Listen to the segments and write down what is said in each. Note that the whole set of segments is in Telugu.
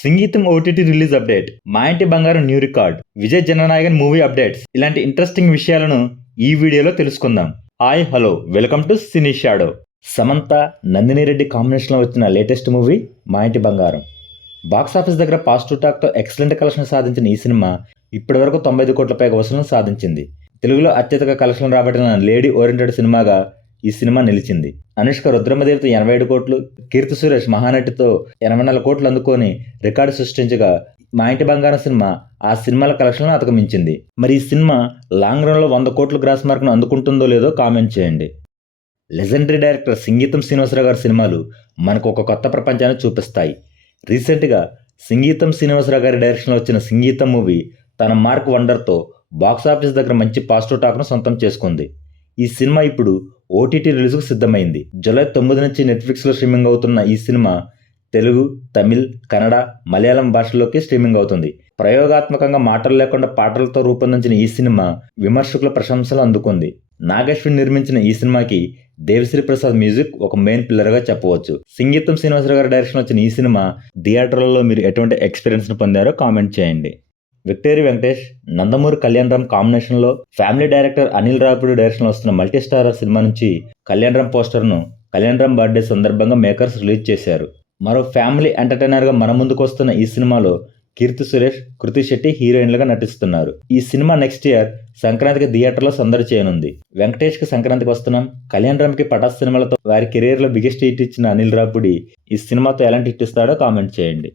సంగీతం ఓటీటీ రిలీజ్ అప్డేట్, మా ఇంటి బంగారం new record, Vijay Jana Nayagan movie updates, ఇలాంటి ఇంట్రెస్టింగ్ విషయాలను ఈ వీడియోలో తెలుసుకుందాం. Hi hello, welcome to cine shadow. Samantha Nandini Reddy కాంబినేషన్లో వచ్చిన లేటెస్ట్ మూవీ మా ఇంటి బంగారం బాక్సాఫీస్ దగ్గర పాజిటివ్ టాక్తో ఎక్సలెంట్ కలెక్షన్ సాధించిన ఈ సినిమా ఇప్పటివరకు 95 కోట్ల పైగా వసూలను సాధించింది. తెలుగులో అత్యధిక కలెక్షన్ రాబట్టిన లేడీ ఓరియంటెడ్ సినిమాగా ఈ సినిమా నిలిచింది. అనుష్క రుద్రమదేవితో 87 కోట్లు, కీర్తి సురేష్ మహానటితో 84 కోట్లు అందుకొని రికార్డు సృష్టించగా మా ఇంటి బంగారం సినిమా ఆ సినిమాల కలెక్షన్లను అధిగమించింది. మరి ఈ సినిమా లాంగ్ రన్లో 100 కోట్ల గ్రాస్ మార్క్ను అందుకుంటుందో లేదో కామెంట్ చేయండి. లెజెండరీ డైరెక్టర్ సంగీతం శ్రీనివాసరావు గారి సినిమాలు మనకు ఒక కొత్త ప్రపంచాన్ని చూపిస్తాయి. రీసెంట్గా సంగీతం శ్రీనివాసరావు గారి డైరెక్షన్లో వచ్చిన సంగీతం మూవీ తన మార్క్ వండర్తో బాక్సాఫీస్ దగ్గర మంచి పాజిటివ్ టాక్ను సొంతం చేసుకుంది. ఈ సినిమా ఇప్పుడు ఓటీటీ రిలీజ్కు సిద్ధమైంది. జూలై 9 నుంచి నెట్ఫ్లిక్స్లో స్ట్రీమింగ్ అవుతున్న ఈ సినిమా తెలుగు, తమిళ్, కన్నడ, మలయాళం భాషల్లోకి స్ట్రీమింగ్ అవుతుంది. ప్రయోగాత్మకంగా మాటలు లేకుండా పాటలతో రూపొందించిన ఈ సినిమా విమర్శకుల ప్రశంసలు అందుకుంది. నాగేశ్వరి నిర్మించిన ఈ సినిమాకి దేవిశ్రీ ప్రసాద్ మ్యూజిక్ ఒక మెయిన్ పిల్లర్గా చెప్పవచ్చు. సంగీతం శ్రీనివాసరావు గారి డైరెక్షన్ వచ్చిన ఈ సినిమా థియేటర్లలో మీరు ఎటువంటి ఎక్స్పీరియన్స్ను పొందారో కామెంట్ చేయండి. విక్టరీ వెంకటేష్, నందమూరి కళ్యాణ్ రామ్ కాంబినేషన్లో ఫ్యామిలీ డైరెక్టర్ అనిల్ రావిపూడి డైరెక్షన్లో వస్తున్న మల్టీ స్టారర్ సినిమా నుంచి కళ్యాణ్ రామ్ పోస్టర్ను కళ్యాణ్ రామ్ బర్త్డే సందర్భంగా మేకర్స్ రిలీజ్ చేశారు. మరో ఫ్యామిలీ ఎంటర్టైనర్గా మన ముందుకు వస్తున్న ఈ సినిమాలో కీర్తి సురేష్, కృతి శెట్టి హీరోయిన్లుగా నటిస్తున్నారు. ఈ సినిమా నెక్స్ట్ ఇయర్ సంక్రాంతికి థియేటర్లో సందడి చేయనుంది. వెంకటేష్కి సంక్రాంతికి వస్తున్నాం, కళ్యాణ్ రామ్కి పటాస్ సినిమాలతో వారి కెరీర్లో బిగ్గెస్ట్ హిట్ ఇచ్చిన అనిల్ రావిపూడి ఈ సినిమాతో ఎలాంటి హిట్ ఇస్తాడో కామెంట్ చేయండి.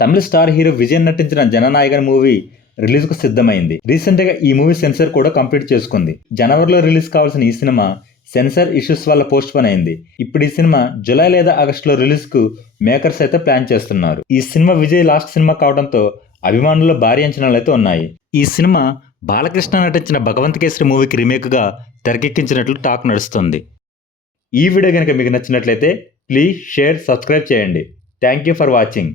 తమిళ స్టార్ హీరో విజయ్ నటించిన జననాయకన్ మూవీ రిలీజ్కు సిద్ధమైంది. రీసెంట్గా ఈ మూవీ సెన్సార్ కూడా కంప్లీట్ చేసుకుంది. జనవరిలో రిలీజ్ కావాల్సిన ఈ సినిమా సెన్సార్ ఇష్యూస్ వల్ల పోస్ట్ పోన్ అయింది. ఇప్పుడు ఈ సినిమా జూలై లేదా ఆగస్టులో రిలీజ్కు మేకర్స్ అయితే ప్లాన్ చేస్తున్నారు. ఈ సినిమా విజయ్ లాస్ట్ సినిమా కావడంతో అభిమానుల్లో భారీ అంచనాలు అయితే ఉన్నాయి. ఈ సినిమా బాలకృష్ణ నటించిన భగవంత్ కేసరి మూవీకి రీమేక్గా తెరకెక్కించినట్లు టాక్ నడుస్తుంది. ఈ వీడియో కనుక మీకు నచ్చినట్లయితే ప్లీజ్ షేర్, సబ్స్క్రైబ్ చేయండి. Thank you for watching.